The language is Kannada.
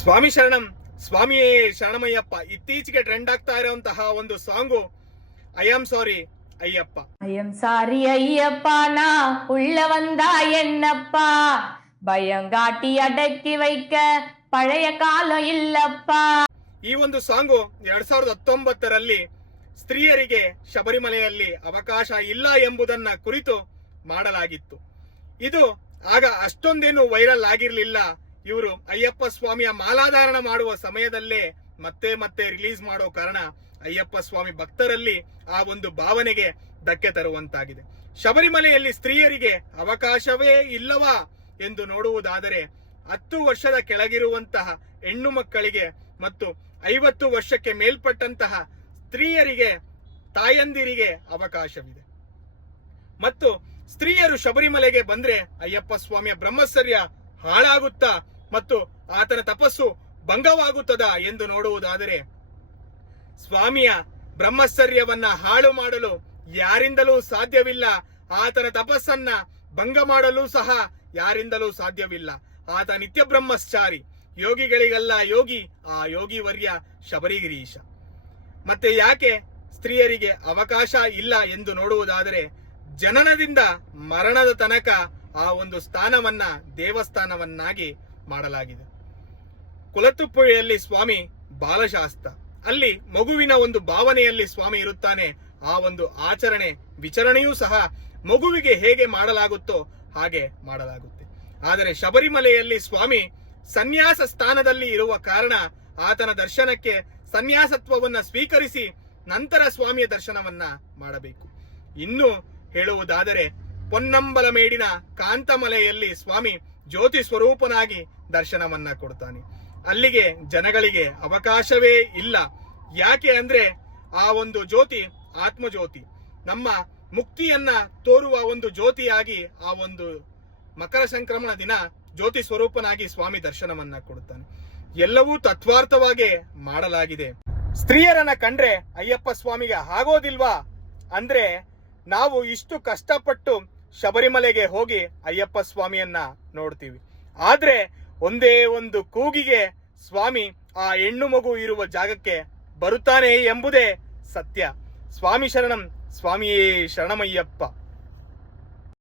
ಸ್ವಾಮಿ ಶರಣಂ, ಸ್ವಾಮಿಯೇ ಶರಣಮಯ್ಯಪ್ಪ. ಇತ್ತೀಚೆಗೆ ಟ್ರೆಂಡ್ ಆಗ್ತಾ ಇರುವಂತಹ ಒಂದು song I am sorry Ayyappa. I am sorry Ayyappa, நான் உள்ள வந்தா என்னப்பா, பயங்காட்டி அடக்கி வைக்க பழைய காலம் இல்லப்பா. ಈ ಒಂದು ಸಾಂಗು 2019ರಲ್ಲಿ ಸ್ತ್ರೀಯರಿಗೆ ಶಬರಿಮಲೆಯಲ್ಲಿ ಅವಕಾಶ ಇಲ್ಲ ಎಂಬುದನ್ನ ಕುರಿತು ಮಾಡಲಾಗಿತ್ತು. ಇದು ಆಗ ಅಷ್ಟೊಂದೇನು ವೈರಲ್ ಆಗಿರ್ಲಿಲ್ಲ. ಇವರು ಅಯ್ಯಪ್ಪ ಸ್ವಾಮಿಯ ಮಾಲಾಧಾರಣ ಮಾಡುವ ಸಮಯದಲ್ಲೇ ಮತ್ತೆ ಮತ್ತೆ ರಿಲೀಸ್ ಮಾಡೋ ಕಾರಣ ಅಯ್ಯಪ್ಪ ಸ್ವಾಮಿ ಭಕ್ತರಲ್ಲಿ ಆ ಒಂದು ಭಾವನೆಗೆ ಧಕ್ಕೆ ತರುವಂತಾಗಿದೆ. ಶಬರಿಮಲೆಯಲ್ಲಿ ಸ್ತ್ರೀಯರಿಗೆ ಅವಕಾಶವೇ ಇಲ್ಲವಾ ಎಂದು ನೋಡುವುದಾದರೆ 10 ವರ್ಷದ ಕೆಳಗಿರುವಂತಹ ಹೆಣ್ಣು ಮಕ್ಕಳಿಗೆ ಮತ್ತು 50 ವರ್ಷಕ್ಕೆ ಮೇಲ್ಪಟ್ಟಂತಹ ಸ್ತ್ರೀಯರಿಗೆ, ತಾಯಂದಿರಿಗೆ ಅವಕಾಶವಿದೆ. ಮತ್ತು ಸ್ತ್ರೀಯರು ಶಬರಿಮಲೆಗೆ ಬಂದ್ರೆ ಅಯ್ಯಪ್ಪ ಸ್ವಾಮಿಯ ಬ್ರಹ್ಮಚರ್ಯ ಹಾಳಾಗುತ್ತಾ ಮತ್ತು ಆತನ ತಪಸ್ಸು ಭಂಗವಾಗುತ್ತದ ಎಂದು ನೋಡುವುದಾದರೆ ಸ್ವಾಮಿಯ ಬ್ರಹ್ಮಚರ್ಯವನ್ನ ಹಾಳು ಮಾಡಲು ಯಾರಿಂದಲೂ ಸಾಧ್ಯವಿಲ್ಲ. ಆತನ ತಪಸ್ಸನ್ನ ಭಂಗ ಮಾಡಲು ಸಹ ಯಾರಿಂದಲೂ ಸಾಧ್ಯವಿಲ್ಲ. ಆತ ನಿತ್ಯ ಬ್ರಹ್ಮಚಾರಿ, ಯೋಗಿಗಳಿಗೆಲ್ಲ ಯೋಗಿ, ಆ ಯೋಗಿ ವರ್ಯ ಶಬರಿಗಿರೀಶ. ಮತ್ತೆ ಯಾಕೆ ಸ್ತ್ರೀಯರಿಗೆ ಅವಕಾಶ ಇಲ್ಲ ಎಂದು ನೋಡುವುದಾದರೆ ಜನನದಿಂದ ಮರಣದ ತನಕ ಆ ಒಂದು ಸ್ಥಾನವನ್ನ ದೇವಸ್ಥಾನವನ್ನಾಗಿ ಮಾಡಲಾಗಿದೆ. ಕುಲತುಪ್ಪುಳಿಯಲ್ಲಿ ಸ್ವಾಮಿ ಬಾಲಶಾಸ್ತ್ರ, ಅಲ್ಲಿ ಮಗುವಿನ ಒಂದು ಭಾವನೆಯಲ್ಲಿ ಸ್ವಾಮಿ ಇರುತ್ತಾನೆ. ಆ ಒಂದು ಆಚರಣೆ ವಿಚರಣೆಯೂ ಸಹ ಮಗುವಿಗೆ ಹೇಗೆ ಮಾಡಲಾಗುತ್ತೋ ಹಾಗೆ ಮಾಡಲಾಗುತ್ತೆ. ಆದರೆ ಶಬರಿಮಲೆಯಲ್ಲಿ ಸ್ವಾಮಿ ಸನ್ಯಾಸ ಸ್ಥಾನದಲ್ಲಿ ಇರುವ ಕಾರಣ ಆತನ ದರ್ಶನಕ್ಕೆ ಸನ್ಯಾಸತ್ವವನ್ನ ಸ್ವೀಕರಿಸಿ ನಂತರ ಸ್ವಾಮಿಯ ದರ್ಶನವನ್ನ ಮಾಡಬೇಕು. ಇನ್ನು ಹೇಳುವುದಾದರೆ ಪೊನ್ನಂಬಲಮೇಡಿನ ಕಾಂತಮಲೆಯಲ್ಲಿ ಸ್ವಾಮಿ ಜ್ಯೋತಿ ಸ್ವರೂಪನಾಗಿ ದರ್ಶನವನ್ನ ಕೊಡ್ತಾನೆ. ಅಲ್ಲಿಗೆ ಜನಗಳಿಗೆ ಅವಕಾಶವೇ ಇಲ್ಲ. ಯಾಕೆ ಅಂದ್ರೆ ಆ ಒಂದು ಜ್ಯೋತಿ ಆತ್ಮಜ್ಯೋತಿ, ನಮ್ಮ ಮುಕ್ತಿಯನ್ನ ತೋರುವ ಒಂದು ಜ್ಯೋತಿಯಾಗಿ ಆ ಒಂದು ಮಕರ ಸಂಕ್ರಮಣ ದಿನ ಜ್ಯೋತಿ ಸ್ವರೂಪನಾಗಿ ಸ್ವಾಮಿ ದರ್ಶನವನ್ನ ಕೊಡುತ್ತಾನೆ. ಎಲ್ಲವೂ ತತ್ವಾರ್ಥವಾಗಿ ಮಾಡಲಾಗಿದೆ. ಸ್ತ್ರೀಯರನ್ನ ಕಂಡ್ರೆ ಅಯ್ಯಪ್ಪ ಸ್ವಾಮಿಗೆ ಆಗೋದಿಲ್ವಾ ಅಂದ್ರೆ ನಾವು ಇಷ್ಟು ಕಷ್ಟಪಟ್ಟು ಶಬರಿಮಲೆಗೆ ಹೋಗಿ ಅಯ್ಯಪ್ಪ ಸ್ವಾಮಿಯನ್ನ ನೋಡ್ತೀವಿ. ಆದ್ರೆ ಒಂದೇ ಒಂದು ಕೂಗಿಗೆ ಸ್ವಾಮಿ ಆ ಹೆಣ್ಣು ಮಗು ಇರುವ ಜಾಗಕ್ಕೆ ಬರುತ್ತಾನೆ ಎಂಬುದೇ ಸತ್ಯ. ಸ್ವಾಮಿ ಶರಣಂ, ಸ್ವಾಮಿಯೇ ಶರಣಮಯ್ಯಪ್ಪ.